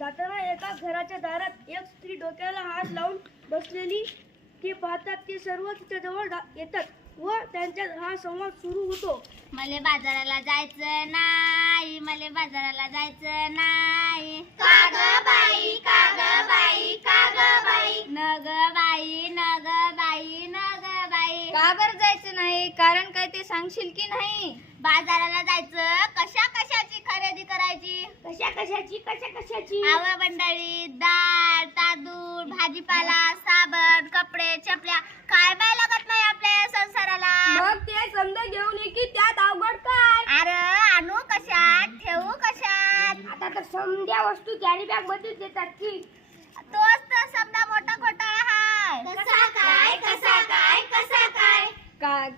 जाताना एका घराच्या दारात एक स्त्री डोक्याला हात लावून बसलेली. ते पाहतात ते सर्व तिच्याजवळ येतात व त्यांच्या हा संवाद सुरू होतो. मले बाजाराला जायचं नाही मले बाजाराला जायचं नाही. काग बाई काग बाई काग बाई नग बाई नग बाई नग बाई का बरं जायचं नाही? कारण काय ते सांगशील की नाही? बाजाराला जायचं कशा कशा खरेदी करायची? कशा कशाची कशा कशाची? आव मंडळी डाळ तांदूळ भाजीपाला साबण कपडे चपल्या. काय बाय लागत नाही आपल्या संसाराला? मग ते समजा घेऊन ये की त्यात अवघड काय? अरे आणू कशात? ठेवू कशात? आता तर समध्या वस्तू कॅरी बॅगमध्ये देतात की. तोच तर समजा मोठा घोटाळा हाय. कसा काय कसा काय कसा काय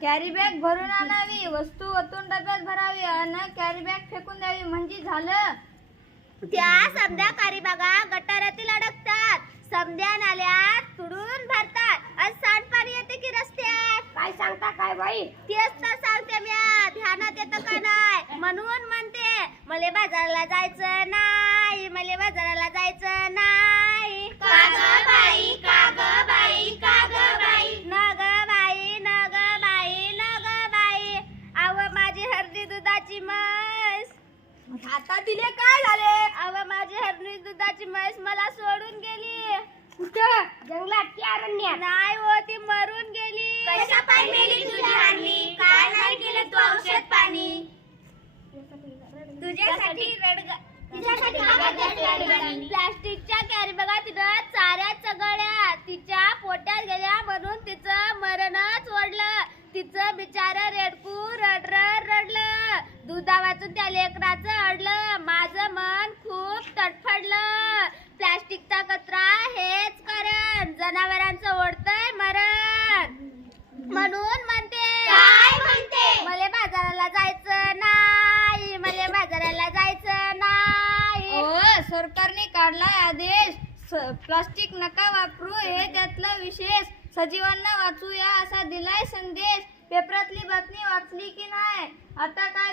कॅरी बॅग भरून आणावी वस्तू ओतून डब्यात भरावी आणि कॅरी बॅग फेकून द्यावी म्हणजे झालं. त्या समध्या कारी बघा गटारातील अडकतात. समध्या नाल्यात तुडून भरतात. आणि सांडपाणी येते की रस्त्यात. काय सांगता काय बाई? तेच तर सांगते मी ध्यानात येतं का नाही? म्हणून म्हणते मले बाजाराला जायचं नाही. मले बाजाराला जायचं नाही. काग बाई? काग बाई? की अरण्यात नाही हो ती मरून गेली. कशा पाय मेली तुझी हारली काय नाही केलं तू औषध पाणी? तुझ्यासाठी रडगा तिच्यासाठी. प्लास्टिकच्या कॅरी बघा तिथं चाऱ्या चगळ्या तिच्या पोटात गेल्या म्हणून तिचं मरणच ओढलं. तिचं बिचार रेडकू रड रड रडलं. दुधा वाचून त्या लेकराचं अडलं. माझं मन खूप तडफडलं प्लास्टिकचा कचरा हेच कारण. जनावरांचं ओढतंय मरण. म्हणून म्हणते काय म्हणते? मले बाजाराला जायचं नाही. मले बाजाराला जायचं नाही. हो सरकारने काढलाय आदेश. स- प्लास्टिक नका वापरू. हे त्यातलं विशेष. सजीवांना वाचूया असा दिलाय संदेश. पेपरातली बातमी वाचली की नाही? आता काय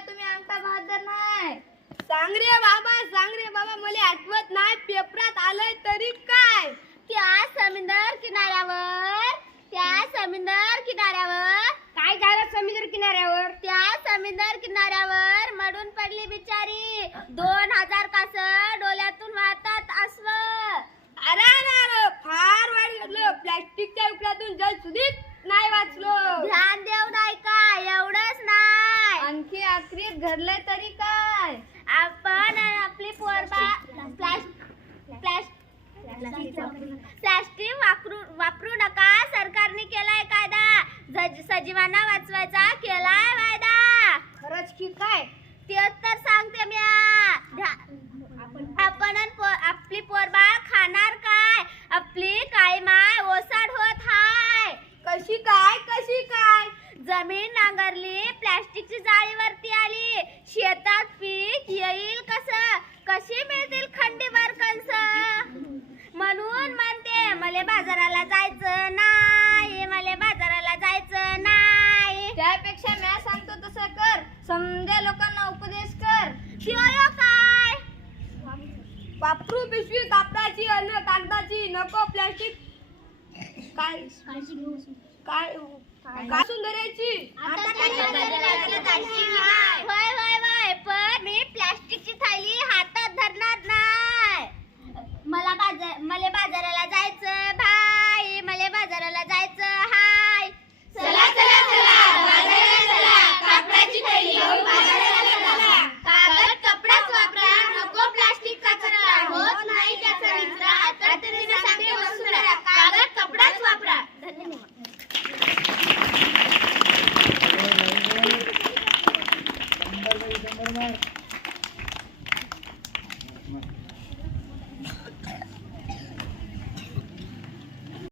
सांग रे बाबा सांग रे बाबा मला आठवत नाही पेपरात आलंय तरी काय? त्या समुद्र किनाऱ्यावर त्या समुद्र किनाऱ्यावर. काय झालं समुद्र किनाऱ्यावर? त्या समुद्र किनाऱ्यावर मडून पडली बिचारी. दोन हजार कास डोल्यातून वाहतात अस्व. अरे अरे फार घडलं. प्लॅस्टिकच्या उपल्यातून जल सुधीत नाही वाचलो. ध्यान देऊ नाही का? एवढंच नाही. आणखी आखरीत घडलंय तरी काय आपण आणि आपली पोरबा प्लास्टिक प्लास्टिक वापरू वापरू नका. सरकारने केलाय कायदा. सजीवांना वाचवायचा केलाय वायदा. खरंच की काय? तेच तर सांगते मी आपण आपली पोरबा खाणार काय? आपली काय माय ओसाड होत हाय. कशी काय? कशी काय? जमीन नांगरली प्लॅस्टिकची जाळीवरती आली. शेतात पीक येईल कस? कशी मिळतील समध्या लोकांना उपदेश कर शिवाय काय वापरू पिशवी कापडाची अन्न कागदाची नको प्लॅस्टिक काय काय काय सुंदराची आता काय. होय होय होय पण मी আমার